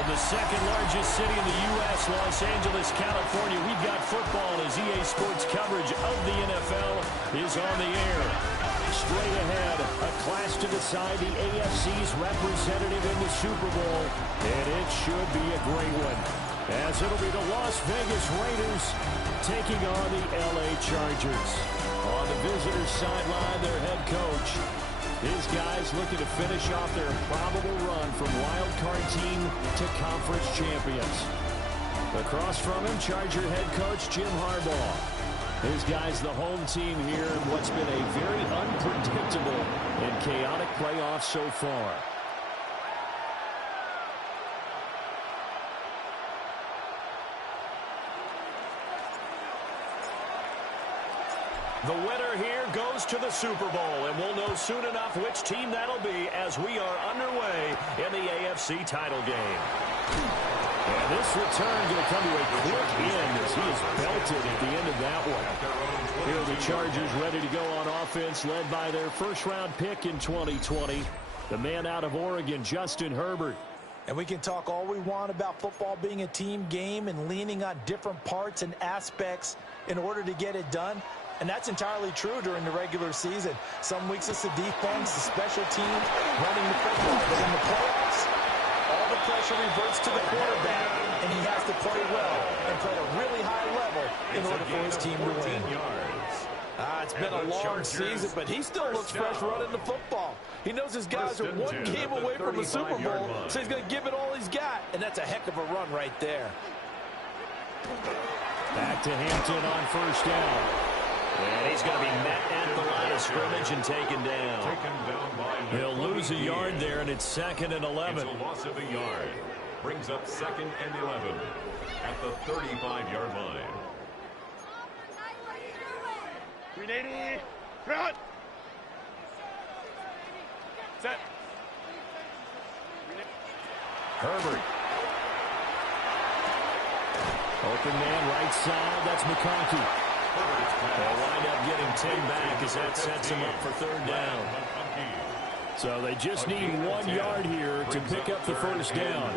From the second largest city in the U.S., Los Angeles, California, we've got football as EA Sports coverage of the NFL is on the air. Straight ahead, a clash to decide the AFC's representative in the Super Bowl, and it should be a great one, as it'll be the Las Vegas Raiders taking on the LA Chargers. On the visitors' sideline, their head coach. His guys looking to finish off their improbable run from wild card team to conference champions. Across from him, Charger head coach Jim Harbaugh. His guys, the home team here in what's been a very unpredictable and chaotic playoff so far. The winner here goes to the Super Bowl, and we'll know soon enough which team that'll be as we are underway in the AFC title game. And this return going to come to a quick end as he is belted at the end of that one. Here are the Chargers ready to go on offense, led by their first-round pick in 2020, the man out of Oregon, Justin Herbert. And we can talk all we want about football being a team game and leaning on different parts and aspects in order to get it done. And that's entirely true during the regular season. Some weeks it's the defense, the special teams, running the football. But in the playoffs, all the pressure reverts to the quarterback, and he has to play well and play at a really high level in order for his team to win. It's been a long season, but he still looks fresh running the football. He knows his guys are one game away from the Super Bowl, so he's going to give it all he's got, and that's a heck of a run right there. Back to Hampton on first down. And he's going to be met at the line of scrimmage and taken down. He'll lose a yard there, and it's 2nd and 11. It's a loss of a yard. Brings up 2nd and 11 at the 35-yard line. 380. Front. Set. Herbert. Open man right side. That's McConkey. They'll wind up getting 10 back as that sets him up for 3rd down. So they just need 1 yard here to pick up the first down.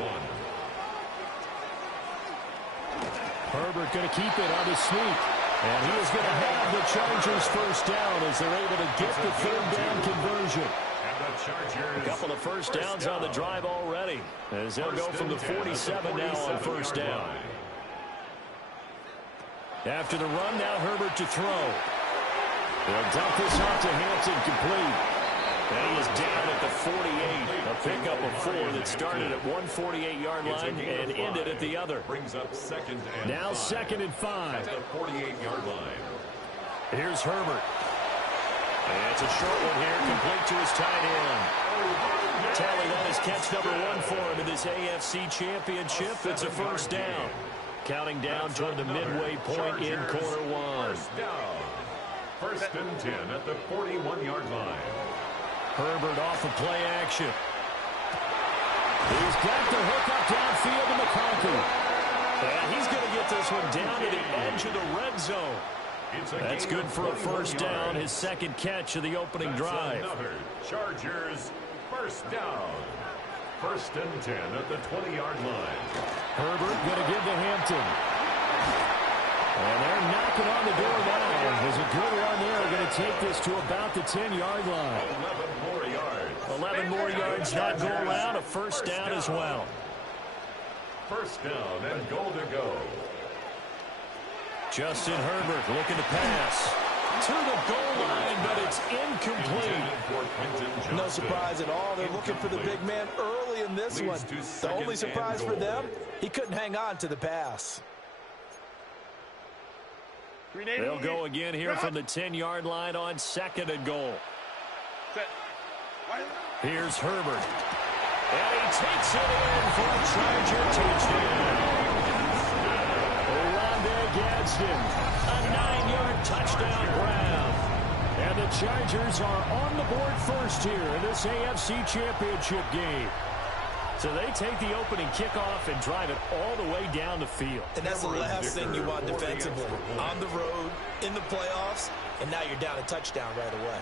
Herbert going to keep it on his sneak. And he is going to have the Chargers first down as they're able to get the 3rd down conversion. A couple of first downs on the drive already, as they'll go from the 47 now on first down. After the run, now Herbert to throw. They'll dump this off to Hampton, complete. And he is down at the 48. A pickup of 4 that started at 148-yard line and ended at the other. Brings up 2nd and now 2nd and 5. At the 48-yard line. Here's Herbert. And it's a short one here, complete to his tight end. Tally, that is catch number 1 for him in this AFC Championship. It's a first down. Counting down toward the midway point in quarter 1. First down. 1st and 10 at the 41-yard line. Herbert off of play action. He's got the hook up downfield to McConkey. And he's going to get this one down to the edge of the red zone. That's good for a first down, his 2nd catch of the opening drive. Chargers first down. 1st and 10 at the 20-yard line. Herbert going to give to Hampton. And they're knocking on the door now. There's a good run there. Going to take this to about the 10-yard line. 11 more yards. 11 more yards, not go around. A first down as well. First down and goal to go. Justin Herbert looking to pass. To the goal line, but it's incomplete. No surprise at all. They're looking for the big man early in this one. The only surprise for them, he couldn't hang on to the pass. They'll go again here from the 10-yard line on 2nd and goal. Here's Herbert. And he takes it in for a Charger touchdown. Rondé Gadsden, a 9-yard touchdown grab. And the Chargers are on the board first here in this AFC Championship game. So they take the opening kickoff and drive it all the way down the field. And that's the last thing you want defensively. On the road, in the playoffs, and now you're down a touchdown right away.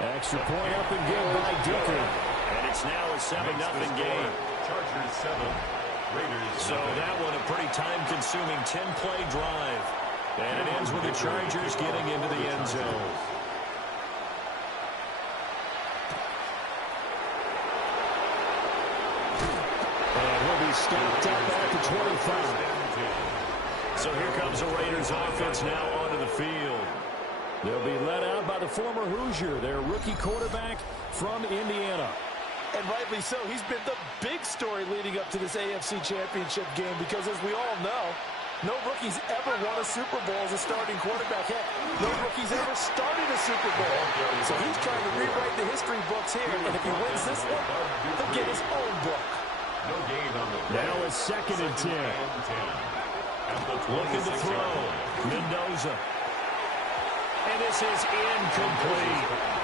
Extra point up and good by Dicker. And it's now a 7-0 game. Chargers 7, Raiders. So that one a pretty time-consuming 10-play drive. And it ends with the Chargers getting into the end zone. And he'll be stopped up at the 25. So here comes the Raiders offense now onto the field. They'll be led out by the former Hoosier, their rookie quarterback from Indiana. And rightly so. He's been the big story leading up to this AFC Championship game because, as we all know, no rookie's ever won a Super Bowl as a starting quarterback. Heck, no rookie's ever started a Super Bowl. So he's trying to rewrite the history books here, and if he wins this one, he'll get his own book. No gain on the now a 2nd and 10. Looking to throw. Mendoza. And this is incomplete.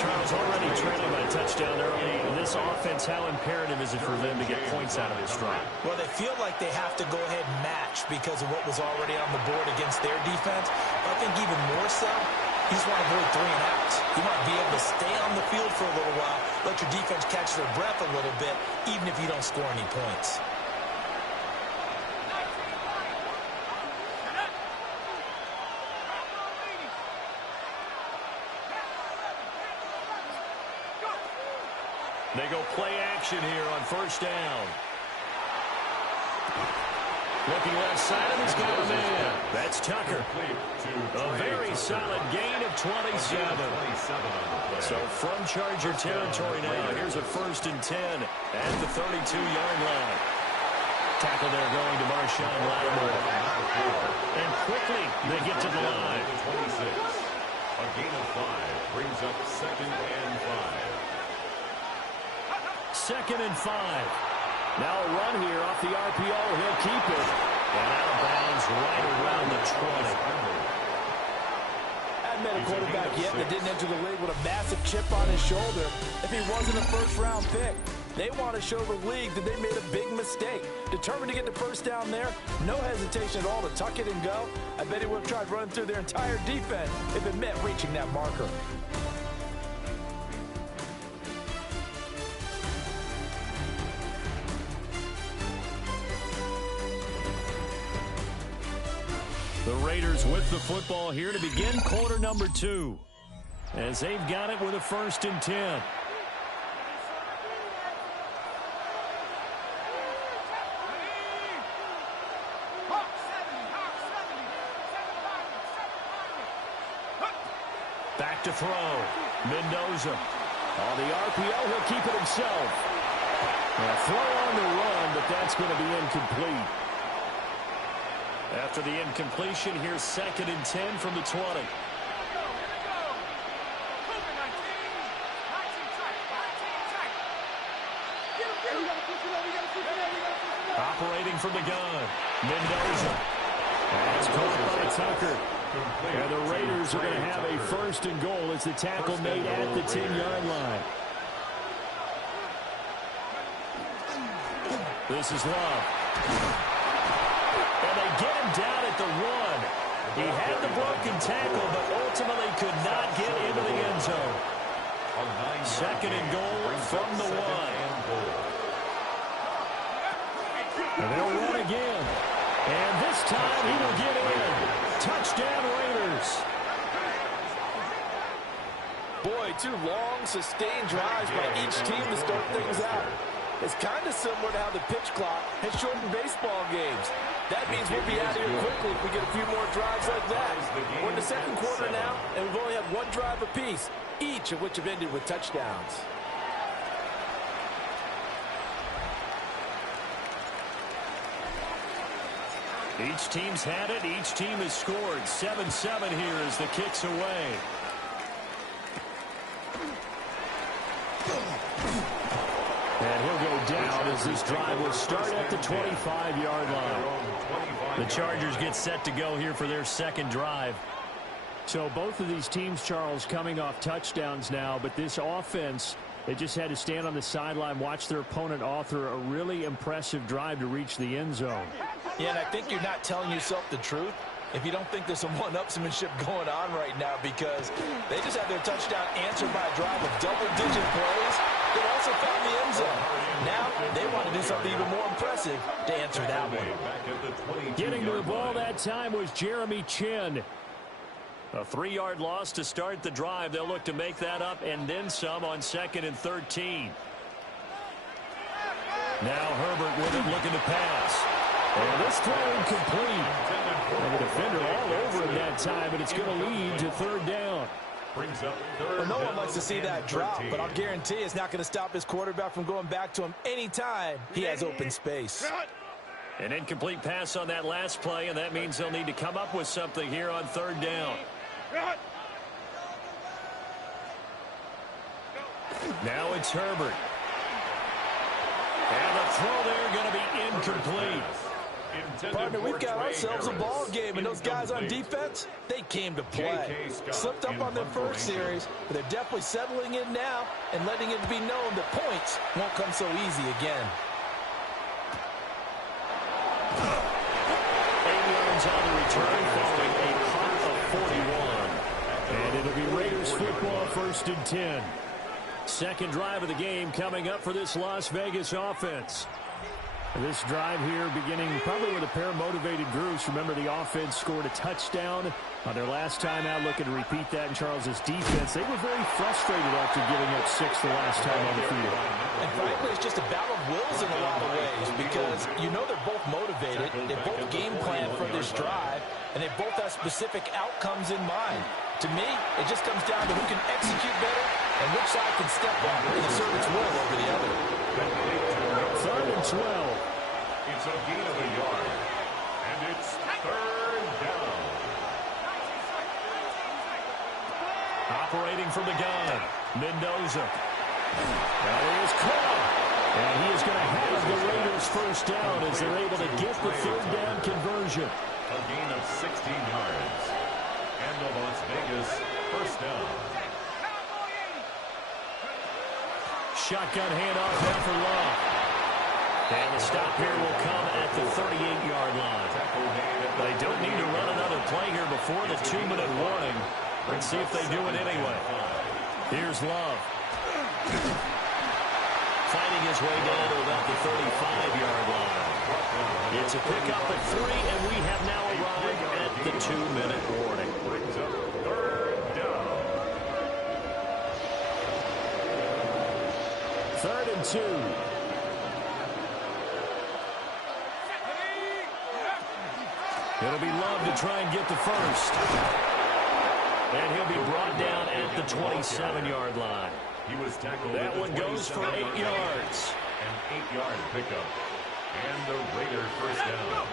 Charles already trailing by a touchdown early. In this offense, how imperative is it for them to get points out of this drive? Well, they feel like they have to go ahead and match because of what was already on the board against their defense. But I think even more so, you just want to avoid 3 and outs. You want to be able to stay on the field for a little while, let your defense catch their breath a little bit, even if you don't score any points. They go play action here on 1st down. Looking left side, and he's got a man. That's Tucker. A very solid gain of 27. So from Charger territory now, here's a 1st and 10 at the 32-yard line. Tackle there going to Marshawn Lattimore. And quickly, they get to the line. A gain of 5 brings up 2nd and 5. 2nd and 5. Now a run here off the RPO. He'll keep it. And out of bounds right around the 20. Hadn't met a quarterback yet that didn't enter the league with a massive chip on his shoulder if he wasn't a first-round pick. They want to show the league that they made a big mistake. Determined to get the 1st down there. No hesitation at all to tuck it and go. I bet he would have tried running through their entire defense if it meant reaching that marker. The Raiders with the football here to begin quarter number 2. As they've got it with a 1st and 10. Back to throw. Mendoza. On the RPO, he'll keep it himself. A throw on the run, but that's going to be incomplete. After the incompletion, here's 2nd and 10 from the 20. Operating from the gun. Mendoza. That's caught by Tucker. And the Raiders are going to have a 1st and goal as the tackle made at the 10-yard line. This is Love. And they get him down at the 1. He had the broken tackle, but ultimately could not get into the end zone. 2nd and goal from the 1. And they'll run again. And this time he will get in. Touchdown, Raiders. Boy, 2 long, sustained drives by each team to start things out. It's kind of similar to how the pitch clock has shortened baseball games. That means we'll be out of here quickly if we get a few more drives like that. We're in the 2nd quarter now, and we've only had 1 drive apiece, each of which have ended with touchdowns. Each team's had it. Each team has scored. 7-7 here as the kick's away. And he'll go down as this drive will start at the 25-yard line. The Chargers get set to go here for their 2nd drive. So both of these teams, Charles, coming off touchdowns now, but this offense, they just had to stand on the sideline, watch their opponent author a really impressive drive to reach the end zone. Yeah, and I think you're not telling yourself the truth if you don't think there's some one-upsmanship going on right now, because they just had their touchdown answered by a drive of double-digit plays They also found the end zone. Now they want to do something even more impressive to answer that one. Getting to the ball that time was Jeremy Chin. A 3-yard loss to start the drive. They'll look to make that up and then some on 2nd and 13. Now Herbert with it, looking to pass. And this throw incomplete. And the defender all over him that time, but it's going to lead to 3rd down. Well, no one likes to see that drop, but I'll guarantee it's not going to stop his quarterback from going back to him anytime he has open space. An incomplete pass on that last play, and that means they'll need to come up with something here on 3rd down. Now it's Herbert. And the throw there going to be incomplete. Partner, we've got ourselves a ball game, and those guys on defense, they came to play. Slipped up on their first series, but they're definitely settling in now and letting it be known that points won't come so easy again. 8 yards on the return following a punt of 41. And it'll be Raiders football, 1st and 10. Second drive of the game coming up for this Las Vegas offense. This drive here beginning probably with a pair of motivated groups. Remember, the offense scored a touchdown on their last time out. Looking to repeat that in Charles's defense. They were very frustrated after giving up 6 the last time on the field. And frankly, it's just a battle of wills in a lot of ways because you know they're both motivated. They both game plan for this drive, and they both have specific outcomes in mind. To me, it just comes down to who can execute better and which side can step up and assert its will over the other. 3rd and 12. It's a gain of a yard, and it's 3rd down. Operating from the gun, Mendoza. Now he is caught, and he is going to have the Raiders 1st down as they're able to get the 3rd down conversion. A gain of 16 yards, and the Las Vegas 1st down. Shotgun handoff now for Love. And the stop here will come at the 38-yard line. They don't need to run another play here before the 2-minute warning. Let's see if they do it anyway. Here's Love. Fighting his way down to about the 35-yard line. It's a pickup at 3, and we have now arrived at the 2-minute warning. 3rd down. 3rd and 2. It'll be Love to try and get the first. And he'll be brought down at the 27-yard line. He was tackled. That one goes for 8 yards. An 8-yard pickup. And the Raiders 1st down.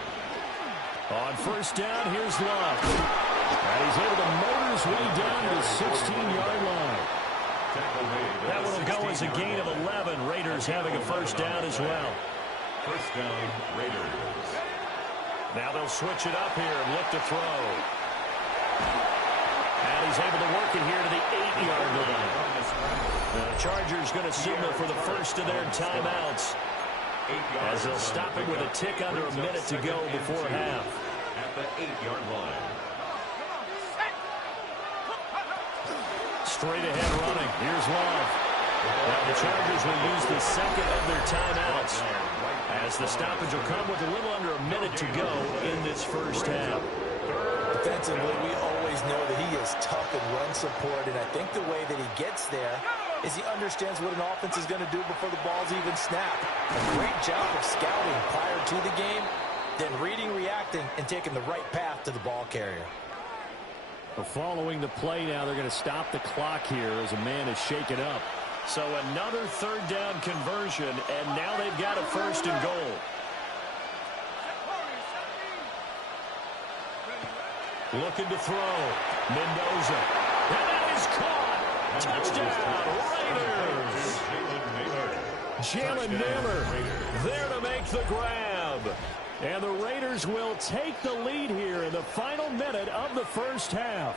On 1st down, here's Love. And he's able to motor his way down to the 16-yard line. That one will go as a gain of 11. Raiders having a 1st down as well. 1st down, Raiders. Now they'll switch it up here and look to throw. And he's able to work it here to the 8-yard line. The Chargers going to signal for the first of their timeouts as they'll stop it with a tick under a minute to go before half. At the 8-yard line. Straight ahead running. Here's Love. Now the Chargers will use the second of their timeouts as the stoppage will come with a little under a minute to go in this 1st half. Defensively, we always know that he is tough in run support, and I think the way that he gets there is he understands what an offense is going to do before the ball's even snapped. A great job of scouting prior to the game, then reading, reacting, and taking the right path to the ball carrier. Following the play now, they're going to stop the clock here as a man is shaken up. So another 3rd down conversion, and now they've got a 1st and goal. Looking to throw. Mendoza. And that is caught. Touchdown, Raiders. Jalen Naylor there to make the grab. And the Raiders will take the lead here in the final minute of the 1st half.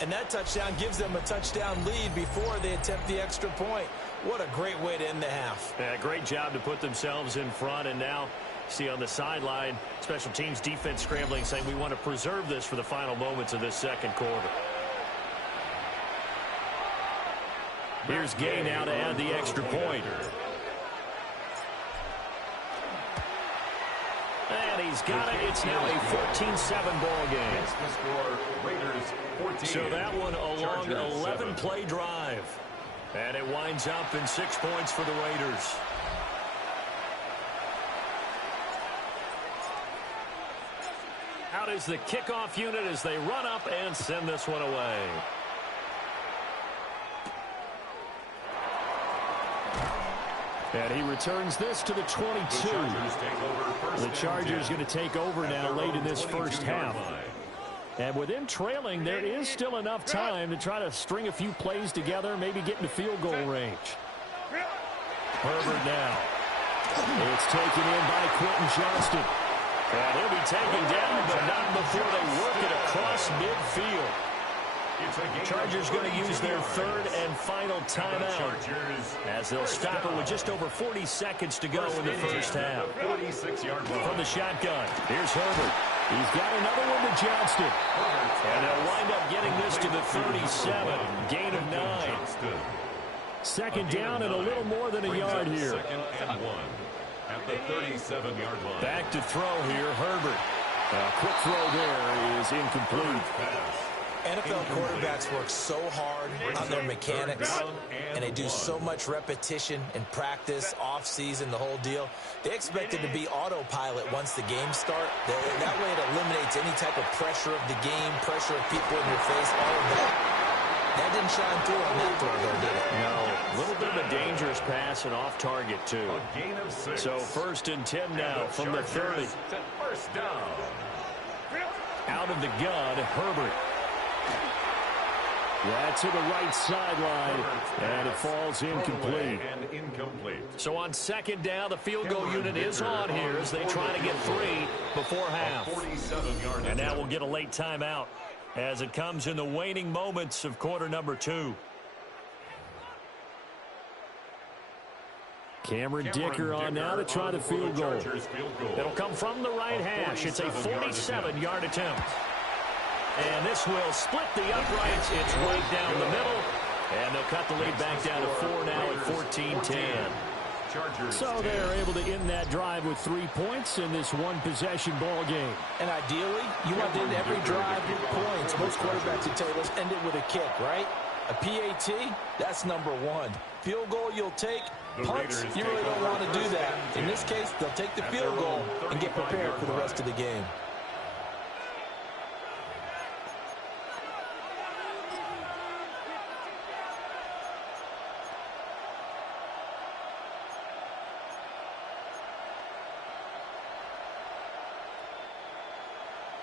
And that touchdown gives them a touchdown lead before they attempt the extra point. What a great way to end the half. Yeah, great job to put themselves in front. And now, see on the sideline, special teams defense scrambling, saying we want to preserve this for the final moments of this 2nd quarter. Here's Gay now to add the extra point. And he's got it. It's now a 14-7 ball game. It's the score, Raiders 14. So that one a long 11-play drive. And it winds up in 6 points for the Raiders. Out is the kickoff unit as they run up and send this one away. And he returns this to the 22. The Chargers going to take over now late in this first half. And with them trailing, there is still enough time to try to string a few plays together, maybe get into field goal range. Herbert now. It's taken in by Quentin Johnston. And he'll be taken down, but not before they work it across midfield. Chargers going to use their third and final timeout as they'll stop it with just over 40 seconds to go in the first half. From the shotgun, here's Herbert. He's got another one to Johnston. And they'll wind up getting this to the 37. Gain of 9. Second down and a little more than a yard here. Second and 1 at the 37-yard line. Back to throw here, Herbert. A quick throw there is incomplete. NFL quarterbacks work so hard on their mechanics, and they do so much repetition in practice, off-season, the whole deal. They expect it to be autopilot once the games start. That way it eliminates any type of pressure of the game, pressure of people in your face, all of that. That didn't shine through on that throw, though, did it? No. A little bit of a dangerous pass and off target, too. A gain of 6. So first and 10 now from the 30. First down. Out of the gun, Herbert. That's to the right sideline, and it falls incomplete. So on second down, the field goal unit is on here as they try to get 3 before half. And now we'll get a late timeout as it comes in the waning moments of quarter number 2. Cameron Dicker on now to try the field goal. It'll come from the right hash. It's a 47-yard attempt. And this will split the uprights. It's right down the middle. And they'll cut the lead back down to 4 now at 14-10. So they're able to end that drive with 3 points in this one-possession ball game. And ideally, you want to end every drive with points. Most quarterbacks would tell you, let's end it with a kick, right? A PAT, that's number 1. Field goal you'll take. Punts, you really don't want to do that. In this case, they'll take the field goal and get prepared for the rest of the game.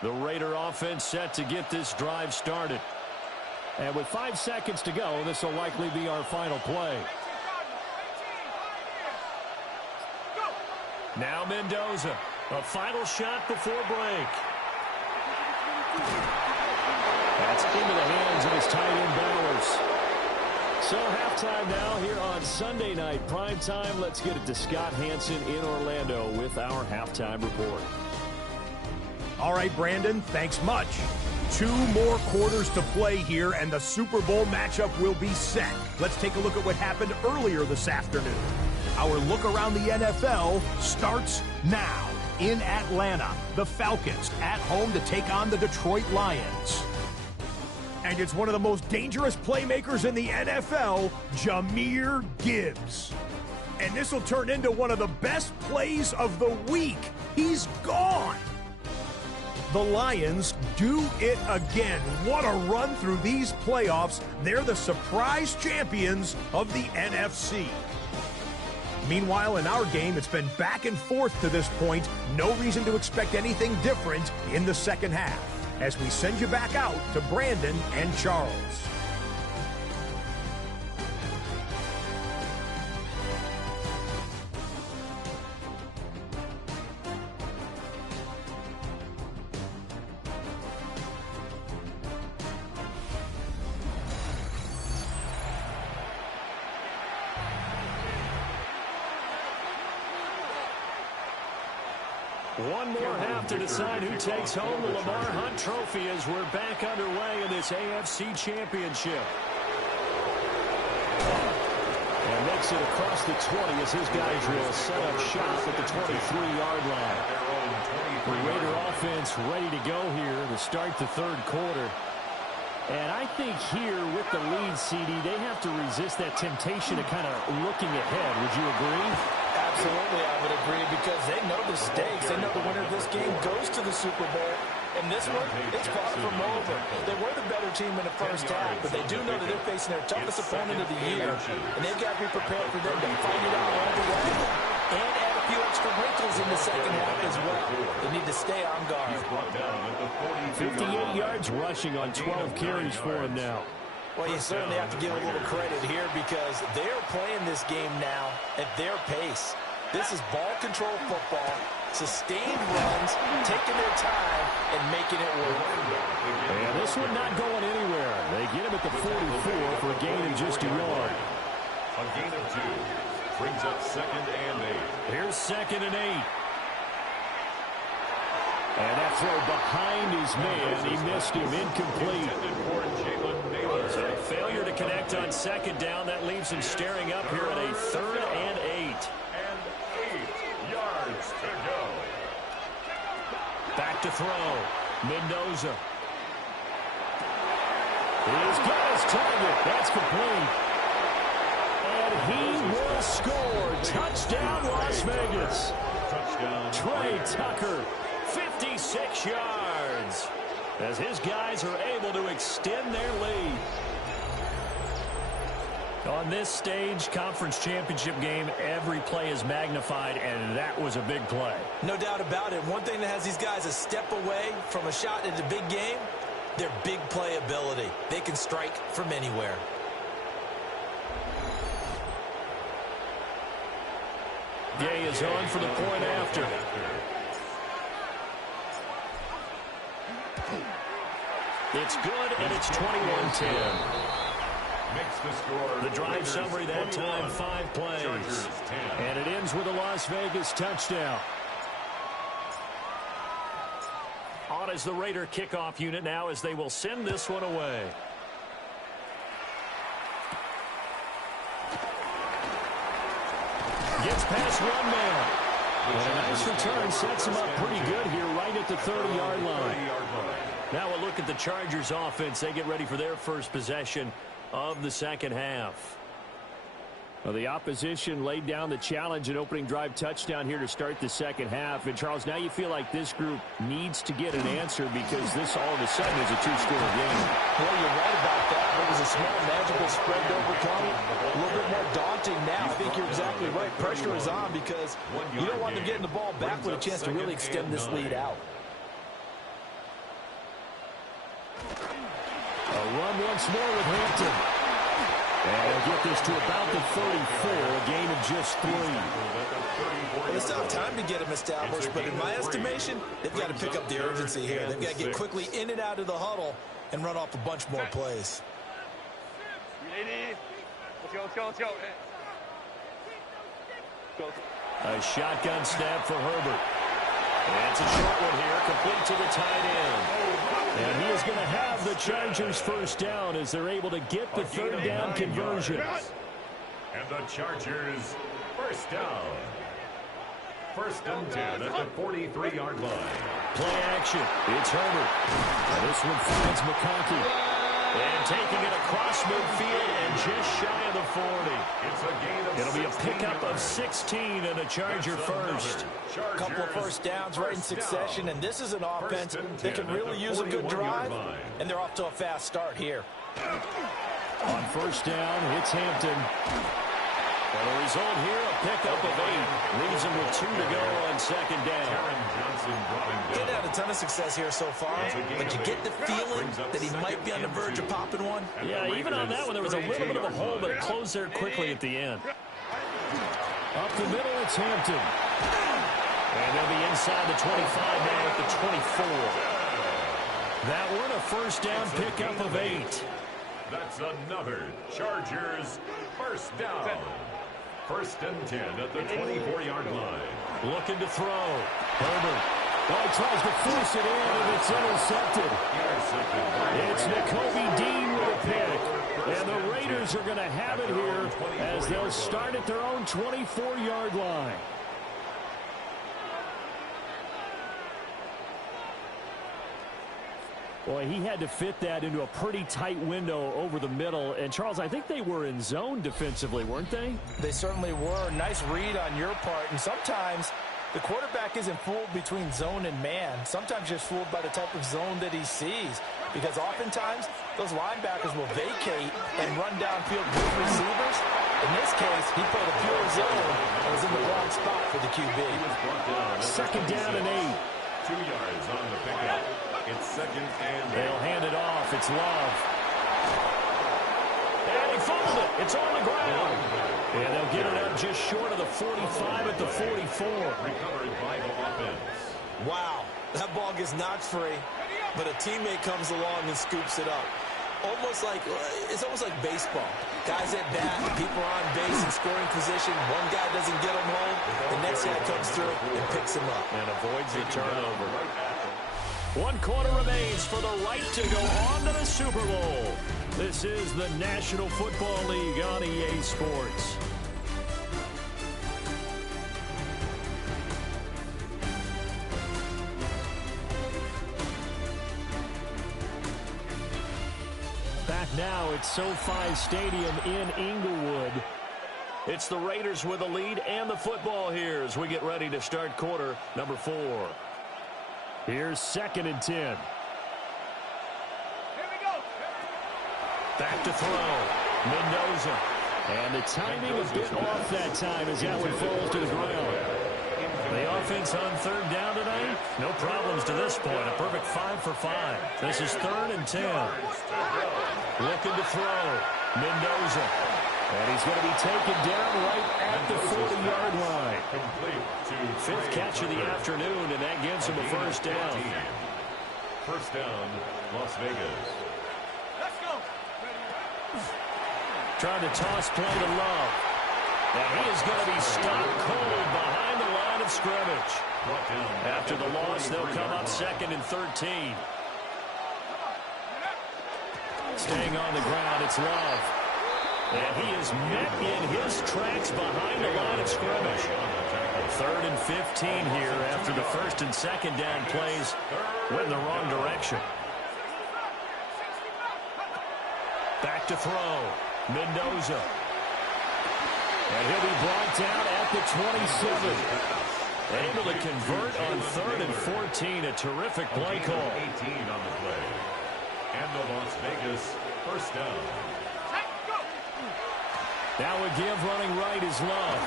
The Raider offense set to get this drive started. And with 5 seconds to go, this will likely be our final play. Now Mendoza, a final shot before break. That's into the hands of his tight end Bowers. So halftime now here on Sunday night primetime. Let's get it to Scott Hansen in Orlando with our halftime report. All right, Brandon, thanks much. 2 more quarters to play here, and the Super Bowl matchup will be set. Let's take a look at what happened earlier this afternoon. Our look around the NFL starts now. In Atlanta, the Falcons at home to take on the Detroit Lions. And it's one of the most dangerous playmakers in the NFL, Jahmyr Gibbs. And this will turn into one of the best plays of the week. He's gone. The Lions do it again. What a run through these playoffs. They're the surprise champions of the NFC. Meanwhile, in our game, it's been back and forth to this point. No reason to expect anything different in the second half. As we send you back out to Brandon and Charles. One more half to decide who takes home the Lamar Hunt Trophy as we're back underway in this AFC Championship. And makes it across the 20 as his guys will set up shop at the 23-yard line. The Raider offense ready to go here to start the third quarter. And I think here with the lead, CD, they have to resist that temptation of kind of looking ahead. Would you agree? Absolutely, I would agree, because they know the stakes. They know the winner of this game goes to the Super Bowl. And this one, it's far from over. They were the better team in the first half, but they do know that they're facing their toughest opponent of the year. And they've got to be prepared for them to fight it out all the way and add a few extra wrinkles in the second half as well. They need to stay on guard. 58 yards rushing on 12 carries for him now. Well, you certainly have to give a little credit here, because they're playing this game now at their pace. This is ball control football, sustained runs, taking their time, and making it work. And this one not going anywhere. They get him at the 44 for a gain of just a yard. A gain of 2 brings up 2nd and 8. Here's 2nd and 8. And that throw behind his man. He missed him, incomplete. So a failure to connect on 2nd down. That leaves him staring up here at a 3rd and 8. And 8 yards to go. Back to throw. Mendoza. He's got his target. That's complete. And he will score. Touchdown, Las Vegas. Touchdown. Trey Tucker, 56 yards, as his guys are able to extend their lead. On this stage, conference championship game, every play is magnified, and that was a big play. No doubt about it. One thing that has these guys a step away from a shot at the big game, their big play ability. They can strike from anywhere. Gay is on for the point after. It's good, and it's 21-10. Makes the score. The drive summary that time, 5 plays. And it ends with a Las Vegas touchdown. On is the Raider kickoff unit now, as they will send this one away. Gets past one man. And a nice return sets him up pretty good here right at the 30-yard line. Now a look at the Chargers offense. They get ready for their first possession of the second half. Well, the opposition laid down the challenge, an opening drive touchdown here to start the second half. And, Charles, now you feel like this group needs to get an answer, because this all of a sudden is a 2-score game. Well, you're right about that. It was a small, magical spread to overcome. A little bit more daunting now. I think you're exactly right. Pressure is on, because you don't want them getting the ball back with a chance to really extend this lead out. A run once more with Hampton. And get this to about the 34, a gain of just 3. Well, they still have time to get him established, but in my estimation, they've got to pick up the urgency here. They've got to get quickly in and out of the huddle and run off a bunch more plays. A shotgun snap for Herbert. And it's a short one here, complete to the tight end. And he is going to have the Chargers first down as they're able to get the third down conversion. And the Chargers first down. 1st and 10 at the 43-yard line. Play action. It's Herbert. And this one finds McConkey. And taking it across midfield and just shy of the 40. It's a gain of It'll be a pickup of 16 and a Charger first. A couple of first downs right in succession, and this is an offense that can really use a good drive, and they're off to a fast start here. On first down, it's Hampton. And the result here, a pickup of 8. Leaves him with 2 to go on second down. He's had a ton of success here so far, but you get the feeling that he might be on the verge of popping one. Yeah, even on that one, there was a little bit of a hole, but it closed there quickly at the end. Up the middle, it's Hampton. And they'll be inside the 25 now at the 24. That one, a first down pickup of 8. That's another Chargers first down. 1st and 10 at the 24-yard line. Looking to throw. Herbert. Oh, he tries to force it in, and it's intercepted. It's Nakobe Dean with a pick. And the Raiders Raiders are going to have it here as they'll start at their own 24-yard line. Boy, he had to fit that into a pretty tight window over the middle. And, Charles, I think they were in zone defensively, weren't they? They certainly were. Nice read on your part. And sometimes the quarterback isn't fooled between zone and man. Sometimes just fooled by the type of zone that he sees. Because oftentimes, those linebackers will vacate and run downfield with receivers. In this case, he played a pure zone and was in the wrong spot for the QB. Second down and 8. 2 yards on the pickup. It's second and 8. They'll hand it off. It's Love. And he fumbled it. It's on the ground. And they'll get it up just short of the 45 at the 44. Recovered by the offense. Wow, that ball gets knocked free, but a teammate comes along and scoops it up. It's almost like baseball. Guys at bat, people are on base in scoring position. One guy doesn't get him home. The next guy comes through and picks him up. And avoids the turnover. 1 quarter remains for the right to go on to the Super Bowl. This is the National Football League on EA Sports. Back now at SoFi Stadium in Inglewood. It's the Raiders with the lead and the football here as we get ready to start quarter number 4. Here's second and 10. Here we go. Back to throw. Mendoza. And the timing a bit off that time as that one falls to the ground. The offense on third down tonight, no problems to this point. A perfect 5 for 5. This is third and 10. Looking to throw. Mendoza. And he's going to be taken down right at the 40-yard line. Fifth catch of the afternoon, and that gives him a first down. First down, Las Vegas. Let's go. Trying to toss play to Love. And he is going to be stopped cold behind the line of scrimmage. After the loss, they'll come up second and 13. Staying on the ground, it's Love. And he is met in his tracks behind the line of scrimmage. Third and 15 here after the first and second down plays went in the wrong direction. Back to throw. Mendoza. And he'll be brought down at the 27. Able to convert on third and 14. A terrific play call. 18 on the play. And the Las Vegas first down. Now a give running right is Love.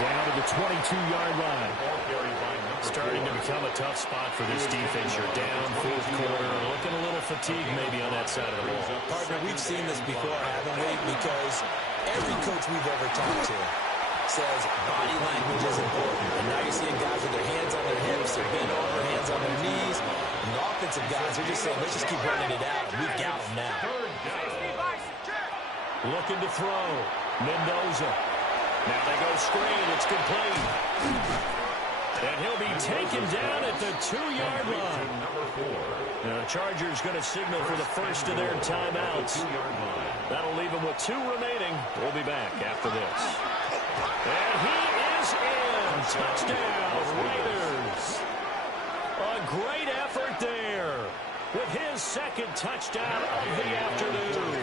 Down to the 22-yard line. Starting to become a tough spot for this defense. You're down fourth quarter. Looking a little fatigued maybe on that side of the ball. Partner, we've seen this before, haven't we? Because every coach we've ever talked to says body language is important. And now you're seeing guys with their hands on their hips, they're bent over, hands on their knees. And the offensive guys are just saying, let's just keep running it out. We've got them now. Looking to throw. Mendoza. Now they go screen. It's complete. And he'll be taken down at the 2-yard line. Now the Chargers going to signal for the first of their timeouts. That'll leave them with 2 remaining. We'll be back after this. And he is in. Touchdown, Raiders. A great effort there with his second touchdown of the afternoon.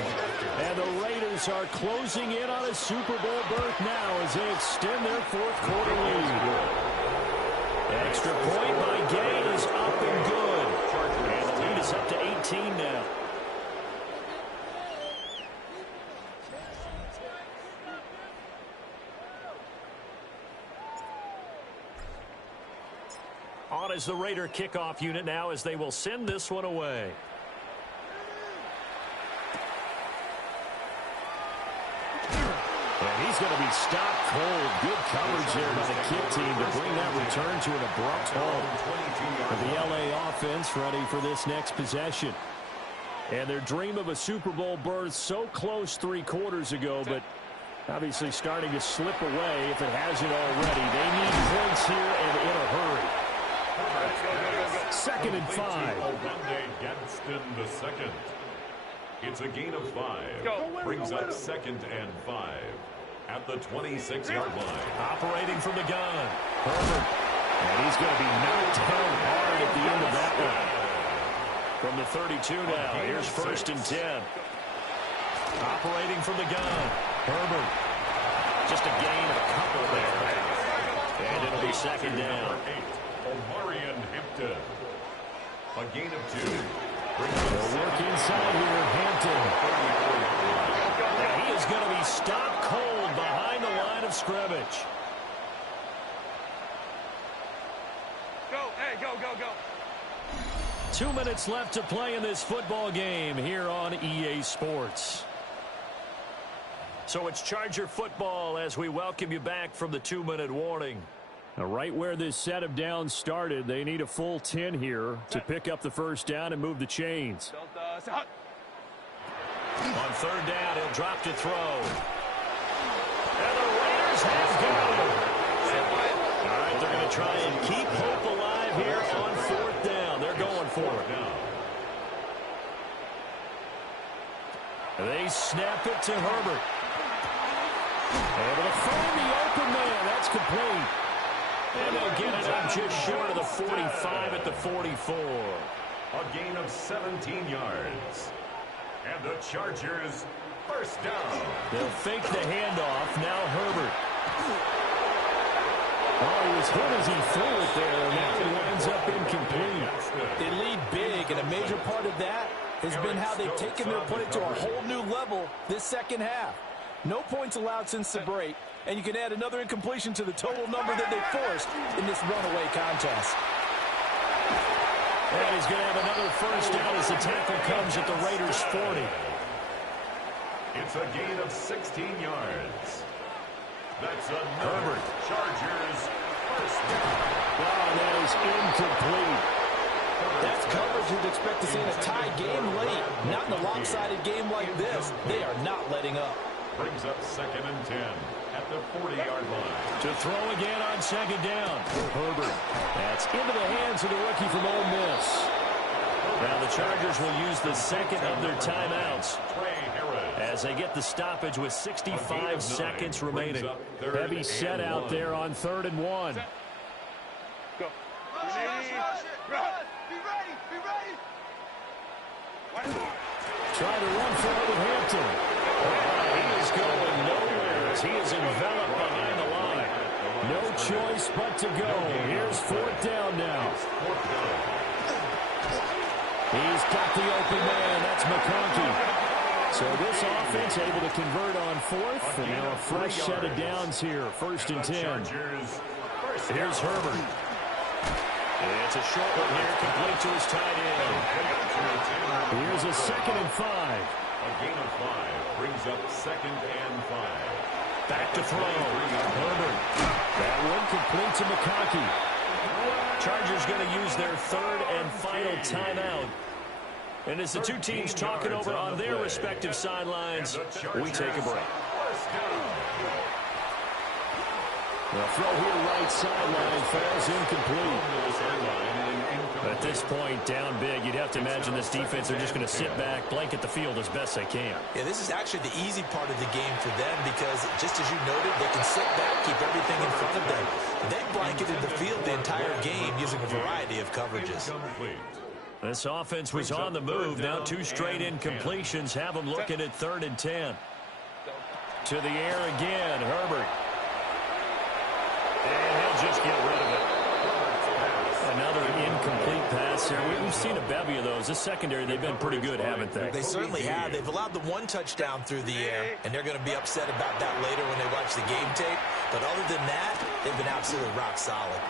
And the Raiders are closing in on a Super Bowl berth now as they extend their fourth quarter lead. Extra point by Gay is up and good. And the lead is up to 18 now. On is the Raider kickoff unit now as they will send this one away. And he's going to be stopped cold. Good coverage there by the kick team to bring that return to an abrupt halt. For the LA offense ready for this next possession. And their dream of a Super Bowl berth so close 3 quarters ago, but obviously starting to slip away if it hasn't already. They need points here and in a hurry. Second and 5. The second. It's a gain of 5. Brings up 2nd and 5 at the 26-yard line. Operating from the gun. Herbert. And he's going to be knocked down hard at the end of that one. From the 32 now. Here's 1st and 10. Operating from the gun. Herbert. Just a gain of a couple there. And it'll be 2nd down. Omarion Hampton. A gain of 2. They'll work inside here. Hampton. Now he is going to be stopped cold behind the line of scrimmage. Go, hey, go, go, go. 2 minutes left to play in this football game here on EA Sports. So it's Charger football as we welcome you back from the 2-minute warning. Now, right where this set of downs started, they need a full 10 here to pick up the 1st down and move the chains. On 3rd down, he'll drop to throw. And the Raiders have got him. All right, they're going to try and keep hope alive here on 4th down. They're going for it. They snap it to Herbert. Able to find the open man. That's complete. And they'll get it up just short of the 45 at the 44. A gain of 17 yards. And the Chargers, 1st down. They'll fake the handoff. Now Herbert. Oh, he was hit as he threw it there. Now it winds up incomplete. They lead big, and a major part of that has been how they've taken their play to a whole new level this 2nd half. No points allowed since the break, and you can add another incompletion to the total number that they forced in this runaway contest. And he's going to have another 1st down as the tackle comes at the Raiders' 40. It's a gain of 16 yards. That's another Herbert. Chargers 1st down. Oh, that is incomplete. That's coverage you'd expect to see in a tie game late. Not in a lopsided game like this. They are not letting up. Brings up 2nd and 10 at the 40-yard line. To throw again on 2nd down. Herbert. That's into the hands of the rookie from Ole Miss. Now the Chargers will use the 2nd of their timeouts as they get the stoppage with 65 seconds remaining. Heavy set out there on 3rd and 1. Go. Be ready. Trying to run for it with Hampton. He is going nowhere as he is enveloped behind the line. No choice but to go. Here's 4th down now. He's got the open man. That's McConkey. So this offense able to convert on 4th. And now a fresh set of downs here. 1st and 10. Here's Herbert. It's a short one here, complete to his tight end. Here's a 2nd and 5. A gain of 5 brings up 2nd and 5. Back to throw. Herbert. That one complete to McConkey. Chargers going to use their 3rd and final timeout. And as the two teams talk it over on their respective sidelines, we take a break. The throw here right sideline falls incomplete. At this point, down big, you'd have to imagine this defense are just going to sit back, blanket the field as best they can. Yeah, this is actually the easy part of the game for them because, just as you noted, they can sit back, keep everything in front of them. They blanketed the field the entire game using a variety of coverages. This offense was on the move. Now 2 straight incompletions have them looking at 3rd and 10. To the air again, Herbert. And he'll just get rid of it. Another incomplete pass there. We've seen a bevy of those. This secondary, they've been pretty good, haven't they? They certainly have. They've allowed the 1 touchdown through the air, and they're going to be upset about that later when they watch the game tape. But other than that, they've been absolutely rock solid.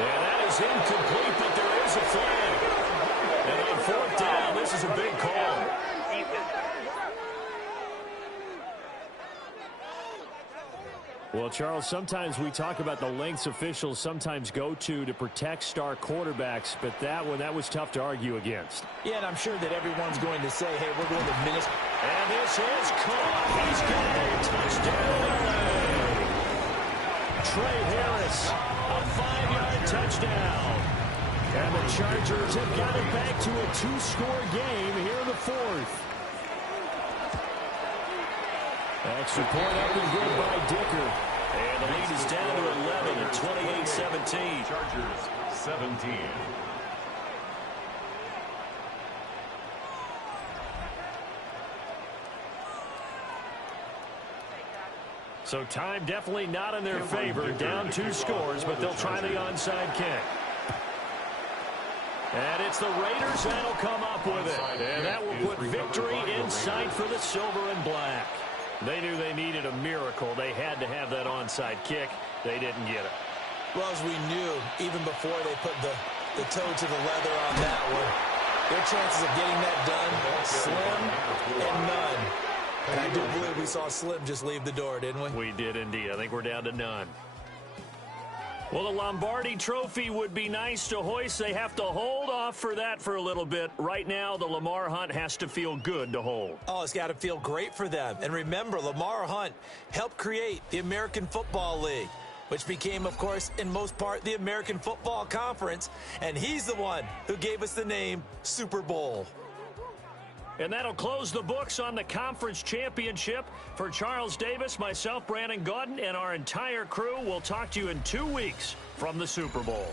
And that is incomplete, but there is a flag. And on 4th down, this is a big call. Well, Charles, sometimes we talk about the lengths officials sometimes go to protect star quarterbacks, but that one, that was tough to argue against. Yeah, and I'm sure that everyone's going to say, hey, we're going to minister. And this is caught. He's got a touchdown. Trey Harris, a 5-yard touchdown. And the Chargers have got it back to a 2-score game here in the 4th. Extra point up and good by Dicker. And the lead is down to 11 at 28-17. Chargers 17. So time definitely not in their favor. Down 2 scores, but they'll try the onside kick. And it's the Raiders that'll come up with it. And that will put victory in sight for the silver and black. They knew they needed a miracle. They had to have that onside kick. They didn't get it. Well, as we knew, even before they put the toe to the leather on that one, their chances of getting that done, slim and none. And I do believe we saw Slim just leave the door, didn't we? We did indeed. I think we're down to none. Well, the Lombardi Trophy would be nice to hoist. They have to hold off for that for a little bit. Right now, the Lamar Hunt has to feel good to hold. Oh, it's got to feel great for them. And remember, Lamar Hunt helped create the American Football League, which became, of course, in most part, the American Football Conference. And he's the one who gave us the name Super Bowl. And that'll close the books on the conference championship. For Charles Davis, myself, Brandon Gaudin, and our entire crew, we'll talk to you in 2 weeks from the Super Bowl.